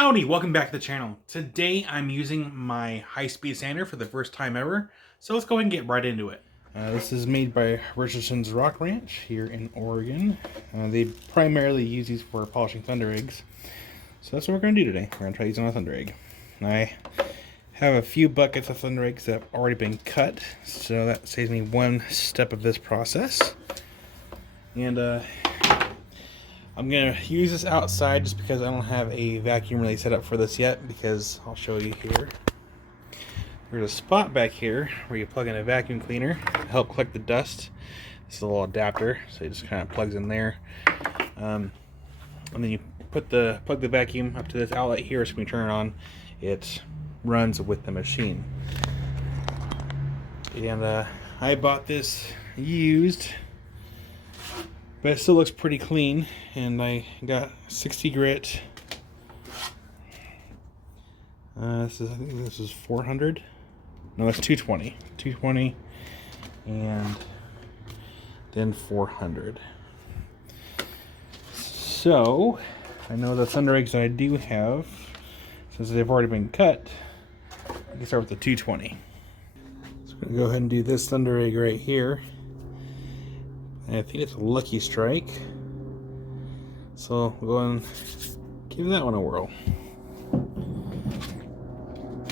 Howdy, welcome back to the channel. Today I'm using my high-speed sander for the first time ever, so let's go ahead and get right into it. This is made by Richardsons Rock Ranch here in Oregon. They primarily use these for polishing Thundereggs, so that's what we're going to do today. We're going to try using a Thunderegg. I have a few buckets of Thundereggs that have already been cut, so that saves me one step of this process. And I'm going to use this outside just because I don't have a vacuum really set up for this yet, because I'll show you here. There's a spot back here where you plug in a vacuum cleaner to help collect the dust. This is a little adapter, so it just kind of plugs in there. And then you plug the vacuum up to this outlet here, so when you turn it on, it runs with the machine. And I bought this used, but it still looks pretty clean, and I got 60 grit. I think this is 400. No, that's 220. 220, and then 400. So, I know the Thundereggs that I do have, since they've already been cut, I can start with the 220. So I'm going to go ahead and do this Thunderegg right here. I think it's a Lucky Strike, so we'll go and give that one a whirl.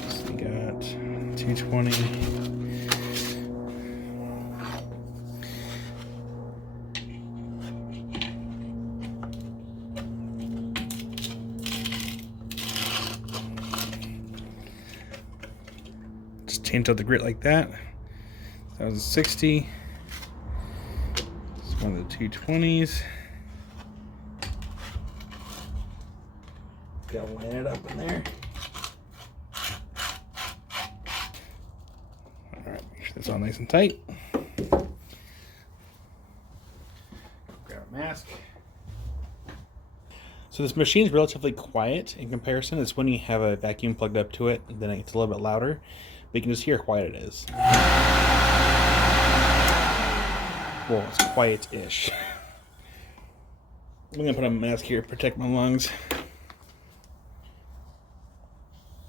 So we got 220. Just change out the grit like that. That was a 60. One of the 220s. Gotta line it up in there. Alright, make sure that's all nice and tight. Grab a mask. So this machine is relatively quiet in comparison. It's when you have a vacuum plugged up to it, then it's a little bit louder. But you can just hear how quiet it is. Well, it's quiet-ish. I'm gonna put a mask here to protect my lungs.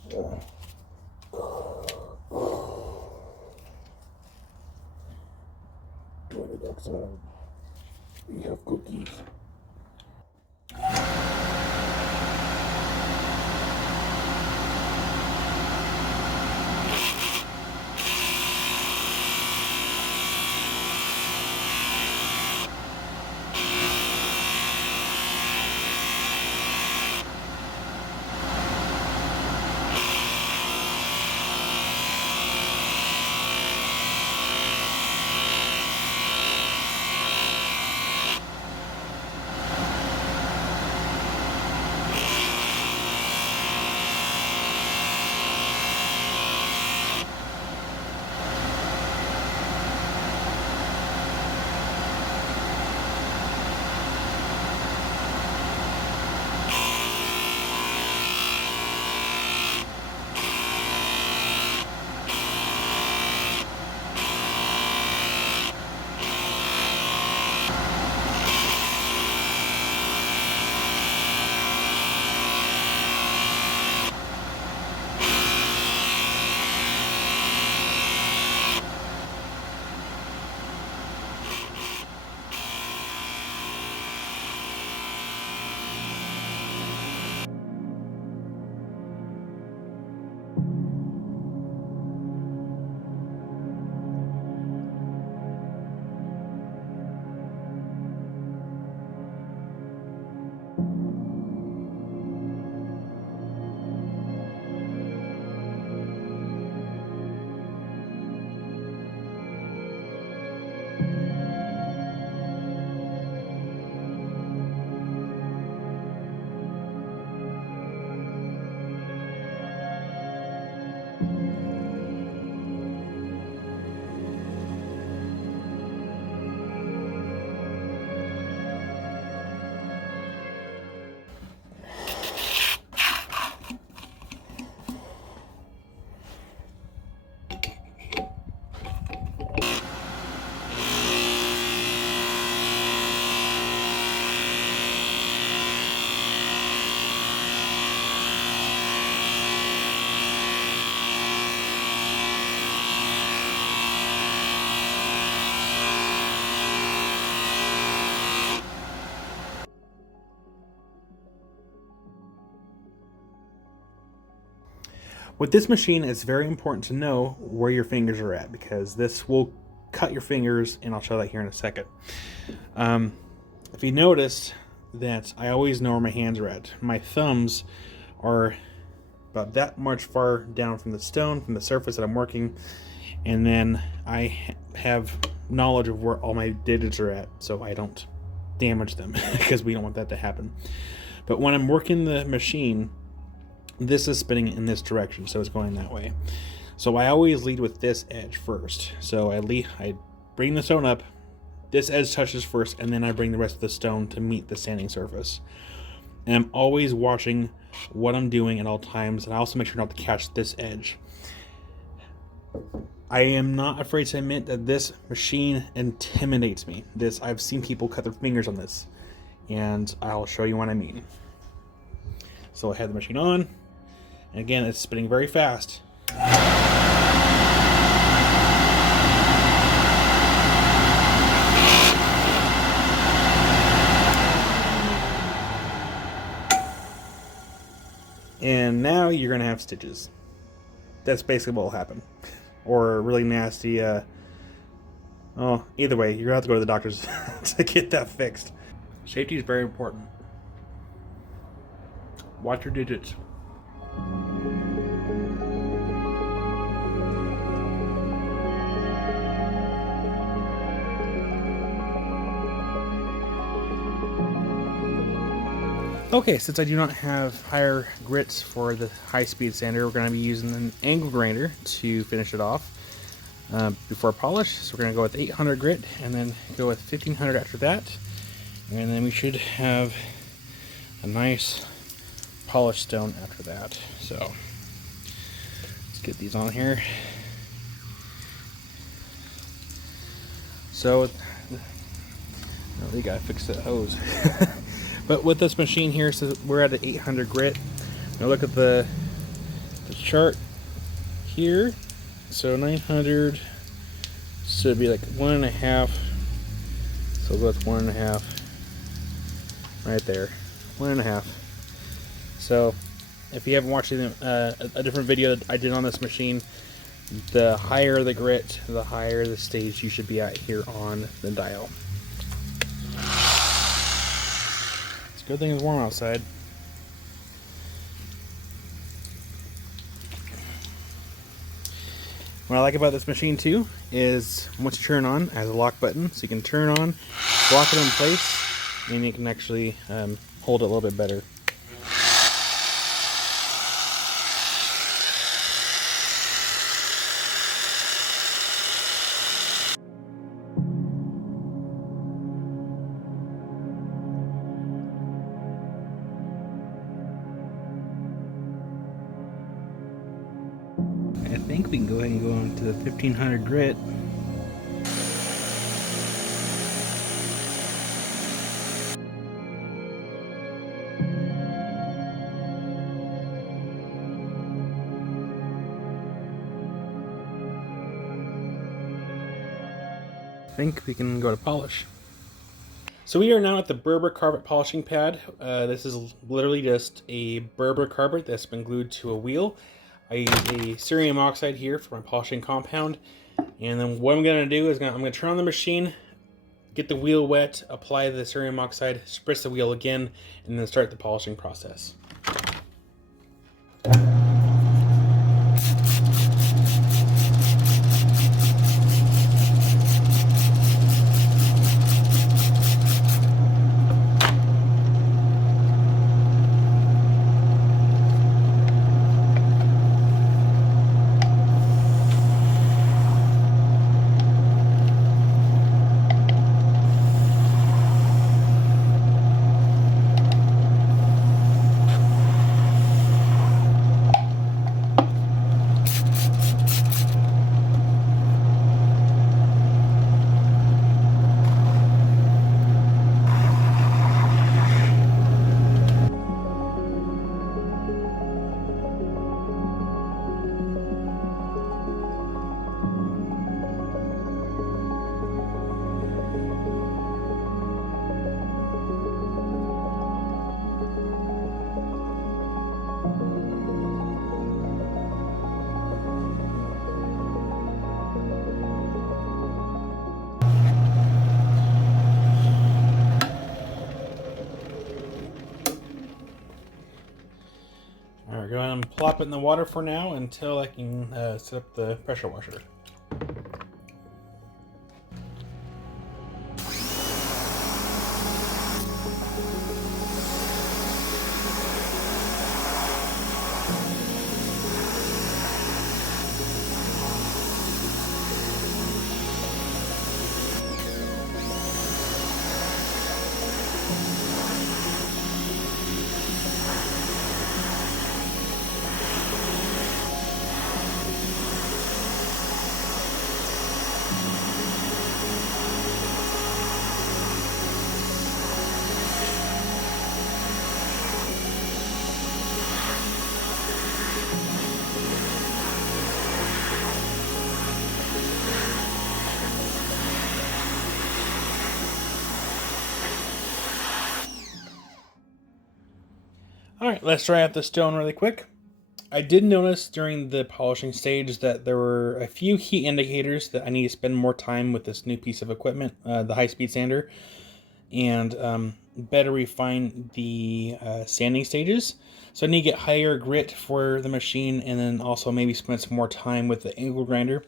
Do it outside. We have cookies. With this machine, it's very important to know where your fingers are at, because this will cut your fingers, and I'll show that here in a second. If you notice that I always know where my hands are at. My thumbs are about that much far down from the stone, from the surface that I'm working, and then I have knowledge of where all my digits are at, so I don't damage them because we don't want that to happen. But when I'm working the machine, this is spinning in this direction, so it's going that way. So I always lead with this edge first. So I bring the stone up, this edge touches first, and then I bring the rest of the stone to meet the sanding surface. And I'm always watching what I'm doing at all times, and I also make sure not to catch this edge. I am not afraid to admit that this machine intimidates me. I've seen people cut their fingers on this, and I'll show you what I mean. So I have the machine on, and again, it's spinning very fast. And now you're gonna have stitches. That's basically what will happen. Or a really nasty, either way, you're gonna have to go to the doctor's to get that fixed. Safety is very important. Watch your digits. Okay, since I do not have higher grits for the high-speed sander, we're going to be using an angle grinder to finish it off before polish. So we're going to go with 800 grit and then go with 1500 after that. And then we should have a nice polished stone after that. So let's get these on here. So, we got to fix that hose. But with this machine here, so we're at an 800 grit. Now look at the chart here. So 900, so it'd be like 1.5. So that's 1.5 right there, 1.5. So if you haven't watched a different video that I did on this machine, the higher the grit, the higher the stage you should be at here on the dial. Good thing it's warm outside. What I like about this machine too is once you turn on, it has a lock button, so you can turn on, lock it in place, and you can actually hold it a little bit better. I think we can go ahead and go into the 1500 grit. I think we can go to polish. So we are now at the Berber carpet polishing pad. This is literally just a Berber carpet that's been glued to a wheel. I use a cerium oxide here for my polishing compound, and then what I'm going to do is I'm going to turn on the machine, get the wheel wet, apply the cerium oxide, spritz the wheel again, and then start the polishing process. Alright, go ahead and plop it in the water for now until I can set up the pressure washer. Alright, let's try out the stone really quick. I did notice during the polishing stage that there were a few heat indicators that I need to spend more time with this new piece of equipment, the high-speed sander, and better refine the sanding stages. So I need to get higher grit for the machine, and then also maybe spend some more time with the angle grinder.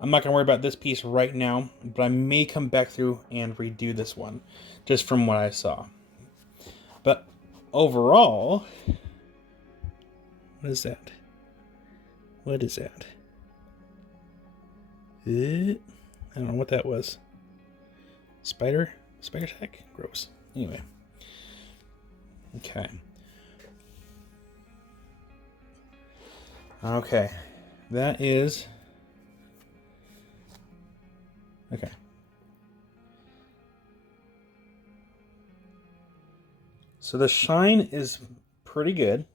I'm not going to worry about this piece right now, but I may come back through and redo this one, just from what I saw. But overall, what is that? What is that? I don't know what that was. Spider? Spider tech? Gross. Anyway. Okay. Okay. That is... Okay. So the shine is pretty good.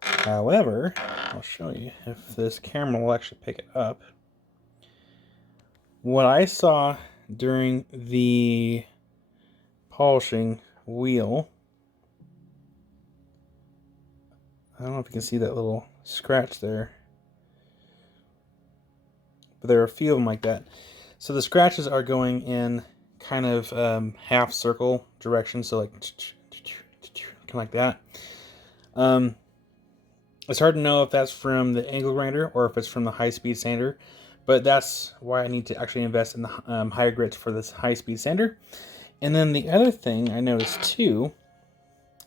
However, I'll show you if this camera will actually pick it up. What I saw during the polishing wheel, I don't know if you can see that little scratch there, but there are a few of them like that. So the scratches are going in kind of half circle direction, so like kind of like that. It's hard to know if that's from the angle grinder or if it's from the high-speed sander, but that's why I need to actually invest in the higher grits for this high-speed sander. And then the other thing I noticed too,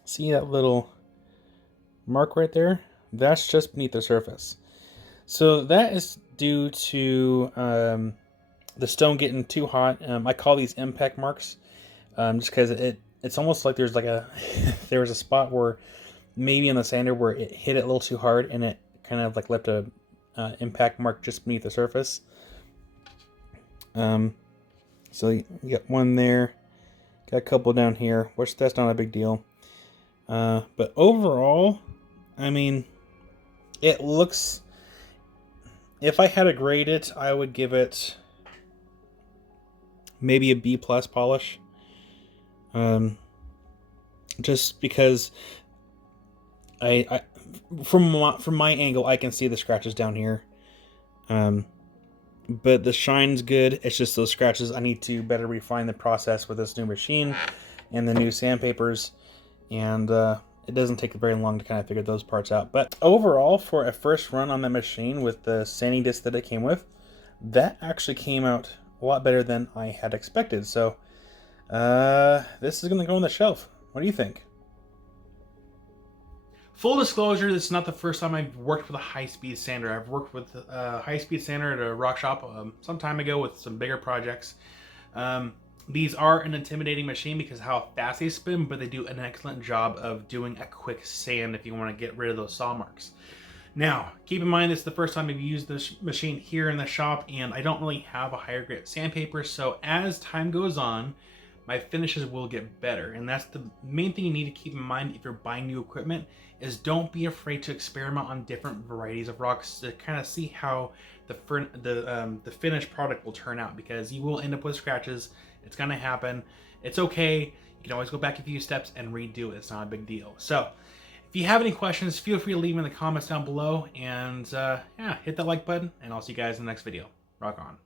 see that little mark right there? That's just beneath the surface. So that is due to the stone getting too hot. I call these impact marks just because it's almost like there's like there was a spot where maybe in the sander where it hit it a little too hard and it kind of like left a impact mark just beneath the surface. So you got one there, got a couple down here, which that's not a big deal. But overall, I mean, it looks, if I had to grade it, I would give it maybe a B+ polish. Just because I from my angle, I can see the scratches down here. But the shine's good. It's just those scratches. I need to better refine the process with this new machine and the new sandpapers. And it doesn't take very long to kind of figure those parts out. But overall, for a first run on the machine with the sanding disc that it came with, that actually came out a lot better than I had expected. So this is going to go on the shelf. What do you think? Full disclosure, this is not the first time I've worked with a high-speed sander. I've worked with a high-speed sander at a rock shop some time ago with some bigger projects. These are an intimidating machine because of how fast they spin, but they do an excellent job of doing a quick sand if you want to get rid of those saw marks. Now, keep in mind this is the first time I've used this machine here in the shop, and I don't really have a higher grit sandpaper, so as time goes on, my finishes will get better. And that's the main thing you need to keep in mind if you're buying new equipment, is don't be afraid to experiment on different varieties of rocks to kind of see how the finished product will turn out, because you will end up with scratches. It's gonna happen. It's okay. You can always go back a few steps and redo it. It's not a big deal. So if you have any questions, feel free to leave them in the comments down below, and yeah, hit that like button, and I'll see you guys in the next video. Rock on.